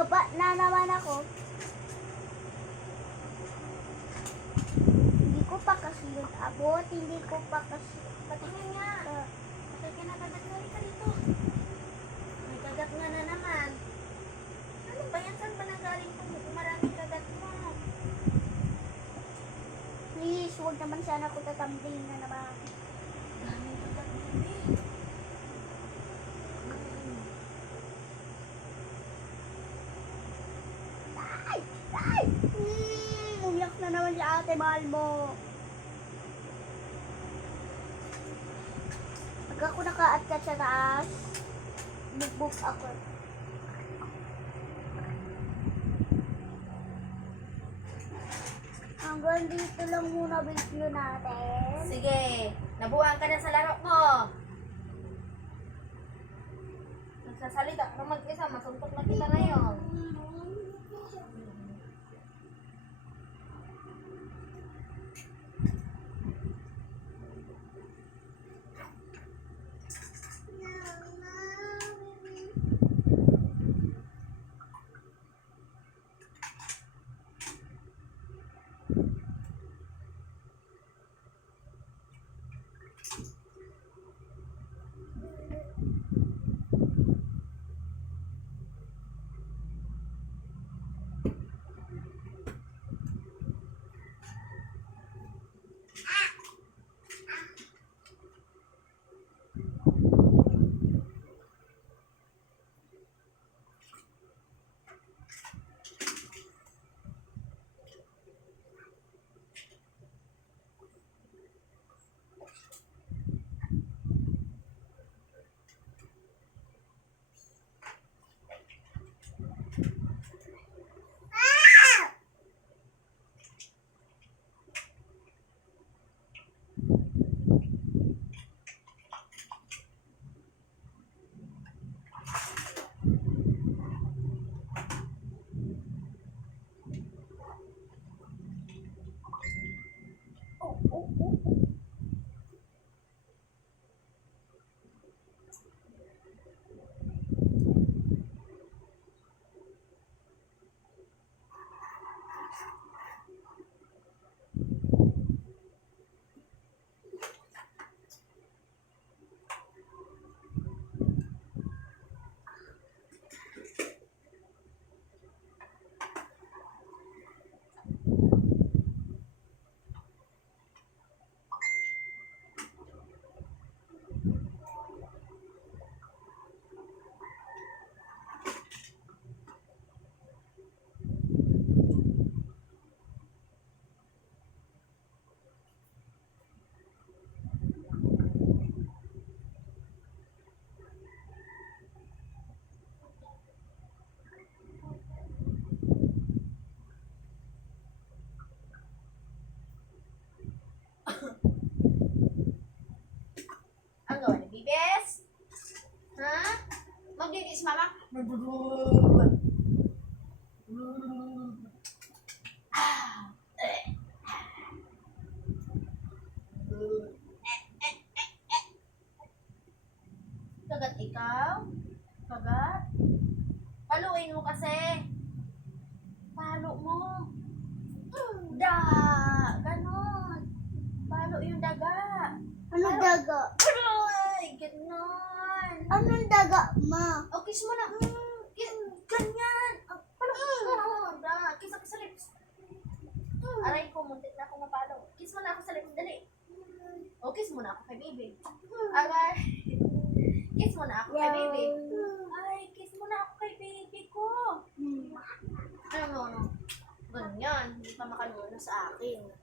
Bumaba na naman ako. Hindi ko pa kasi yun abot. Hindi ko pa kasi... Patingin nga. Bakit ka nakagat ka dito? May kagat nga na naman. Ano ba yan? Saan ba nanggaling kung maraming kagat mo? Please, huwag naman sana ako tatambling na naman. Daming kagat mo, babe. Ay! Ay! Umiyak na naman si ate, mahal mo. Pag ako naka-atkat sa taas, bugbog ako. Hanggang dito lang muna video natin. Sige, nabuhaan ka na sa laro mo. Nagsasalita ka mag-isa, masuntok na kita ngayon. Ang gawa ni Bibes? Ha? Magdidi si Mama? Kagat ikaw? Kagat? Paluin mo kasi. Palo mo. Da! Ganon. Palo yung daga. Anong daga? Aray! Ganon. Anong daga, ma? O, kiss mo na. Ganyan. Palo ka. Da. Kiss ako sa lips. Aray ko, muntik na ako mapalo. Kiss mo na ako sa lips. Dali. O, kiss mo na ako kay baby. Aray. Kiss mo na ako kay baby. Ay, kiss mo na ako kay baby ko. Ano? Ganyan. Hindi pa makaluno sa akin.